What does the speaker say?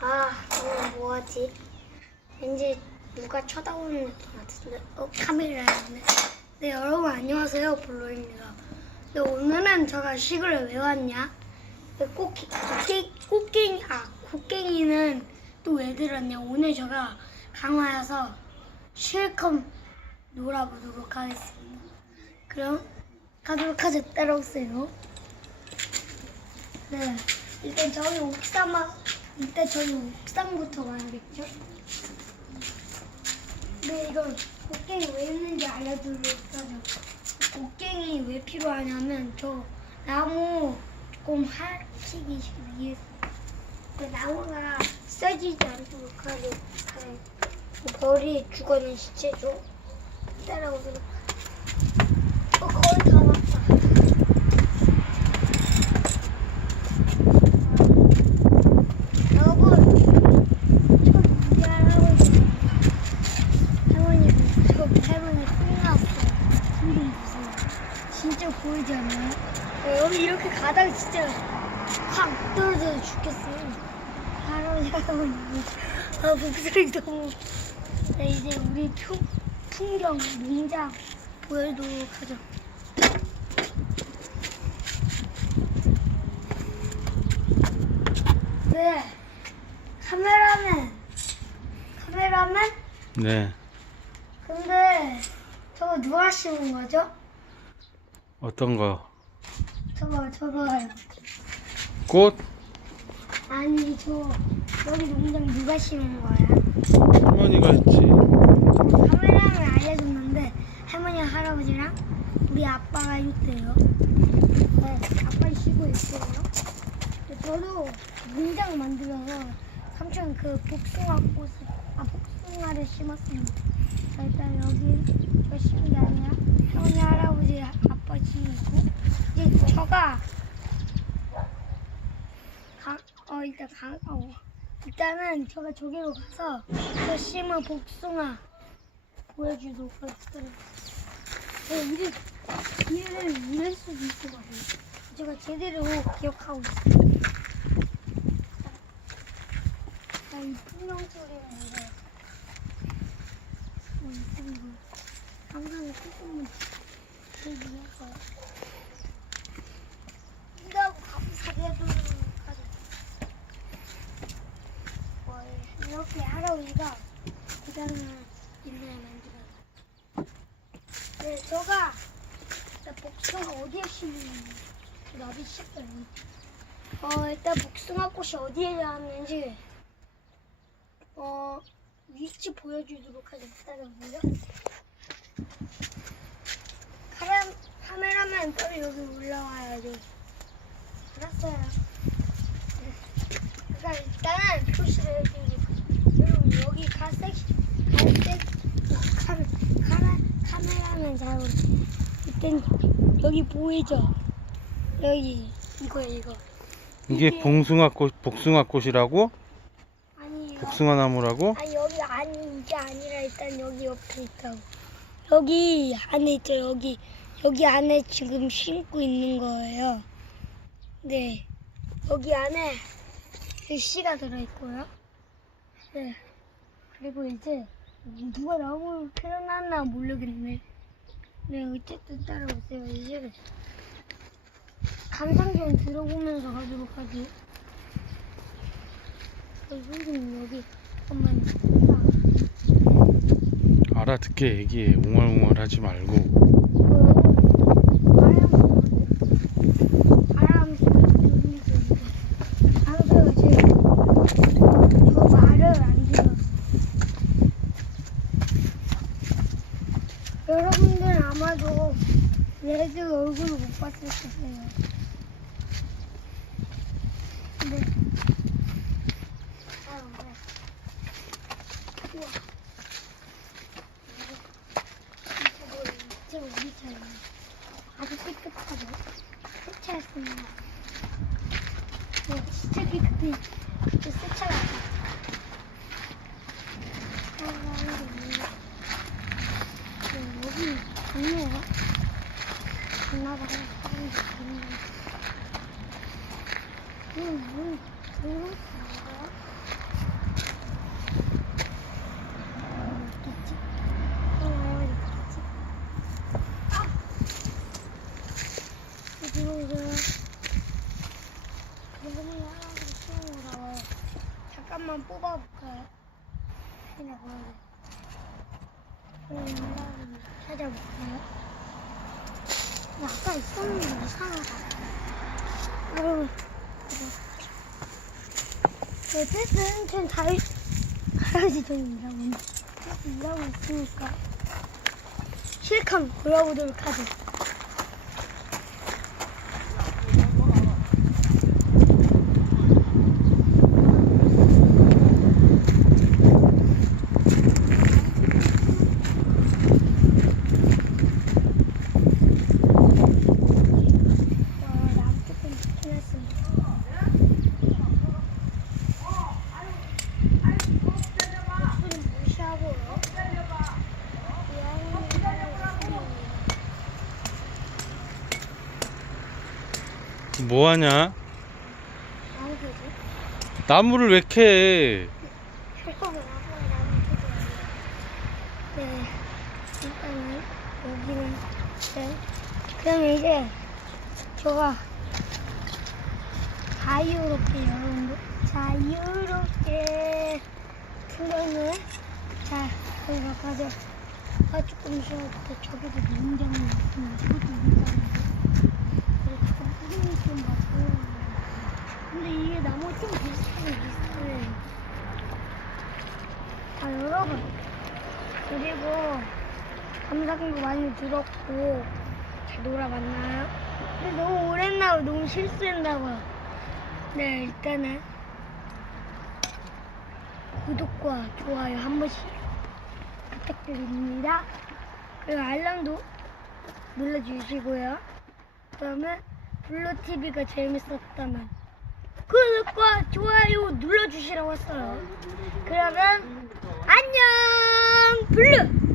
아, 오늘 뭐하지? 왠지 누가 쳐다보는 느낌 같은데. 어, 카메라였네. 네, 여러분 안녕하세요. 블로입니다. 네, 오늘은 제가 시골에 왜 왔냐? 네, 꽃게, 꽃게, 꽃갱이, 아, 꽃갱이는 또 왜 들었냐? 오늘 제가 강화여서 실컷 놀아보도록 하겠습니다. 그럼 가도록 하죠. 따라오세요. 네, 일단 저희 옥상만 일단 저희 옥상부터 가야겠죠? 네, 이걸 곡괭이 왜 있는지 하죠. 곡괭이 왜 필요하냐면 저 나무 조금 하시기 위해서 그 나무가 써지지 않도록 하는 그 벌이 죽어있는 시체죠. 따라오도록 어, 거의 다 왔다. 여러분, 저 누구라고 할머니, 저 할머니 끝났어요. 근데 무슨 진짜 보이지 않나요? 네, 여기 이렇게 가다가 진짜 확 떨어져서 죽겠어요. 할머니. 아, 목소리 너무. 네, 이제 우리 풍, 풍경, 농장 보여도록 하죠. 네. 카메라맨. 카메라맨? 네. 근데 저거 누가 씌운 거죠? 어떤 거? 저거 저거요. 꽃? 아니 저 여기 농장 누가 씌운 거야? 할머니가 했지. 카메라맨 알려줬는데 할머니 할아버지랑 우리 아빠가 있대요. 네, 아빠 쉬고 있어요. 근데 저도 농장 만들어서 삼촌 그 복숭아 꽃을 아 복숭아를 심었습니다. 자, 일단 여기 저 심은 게 아니라 할머니 할아버지 아빠 심고 이제 저가 가, 어 일단 가, 어, 일단은 저가 저기로 가서 저 심은 복숭아 보여주도록 하겠습니다. 네, 이래, 이해를 이럴 수도 있어가지고 제가 제대로 기억하고 있어요. 자, 이 풍경 소리는 이래. 어, 이거 항상 조금은 이렇게. 어, 일단 복숭아 꽃이 어디에 나왔는지 어 위치 보여주도록 하죠. 따라오세요. 카메라, 카메라맨 빨리 여기 올라와야 돼. 알았어요. 그러니까 일단은 표시를 해드리고 여러분 여기 갈색 갈색 카메, 카메, 카메라맨 잘 보세요. 일단 여기 보이죠? 여기 이거 이거 이게 이게- 봉숭아 꽃, 복숭아 꽃이라고? 아니 이거 복숭아 나무라고? 아니 여기 아니 이게 아니라 일단 여기 옆에 있다고 여기 안에 있죠 여기 여기 안에 지금 심고 있는 거예요. 네. 여기 안에 글씨가 들어있고요. 네. 그리고 이제 누가 나무를 표현하나 모르겠네. 네 어쨌든 따라오세요. 이제 감상 좀 들어보면서 가도록 하지. 어, 선생님 여기 아, 알아듣게 얘기해. 웅얼웅얼 하지 말고. 바람 들리죠. 항상 지금 저 말을 안 들어. 여러분들 아마도 레드 얼굴을 못 봤을 거예요. 근데 아, 네. 우와. 이제 우리 차례. 아주 깨끗하죠? 세차했습니다. 네, 진짜 깨끗해. 진짜 세차가 네, 여기 좋네요. 장나가 사람이 좋네. 음, 음, 좋은 건가요? 어딨지? 어, 어딨지? 아! 들어오세요. 그분이 하나도 수영으로 잠깐만 뽑아볼까요? 그냥. 그럼 찾아볼까요? 근데 아까 있었는데 이상하다. 여러분, 어쨌든 전 다, 할아버지 저 일하고 일하고 있으니까 실컷 골라보도록 하죠. 와, 나 조금 좋긴 했습니다. 목소리 무시하고요. 뭐 하냐? 아무 소리? 나무를 왜 캐? 네, 일단은 여기는 네. 그럼 이제 제가 자유롭게 여러분들 자유롭게 플랜을 자 저희가 가져 아 조금 쉬어도 저기도 농장이 있습니다. 저것도 농장인데 그리고 조금 뿌리는 좀 맞고 근데 이게 나무 좀 비슷하긴 비슷해. 아 여러분 그리고 감사금도 많이 들었고 잘 놀아봤나요? 근데 너무 오래 나고 너무 실수했나봐 네 일단은 구독과 좋아요 한 번씩 부탁드립니다 그리고 알람도 눌러주시고요 그러면 블루TV가 재밌었다면 구독과 좋아요 눌러주시라고 했어요. 그러면 안녕! 블루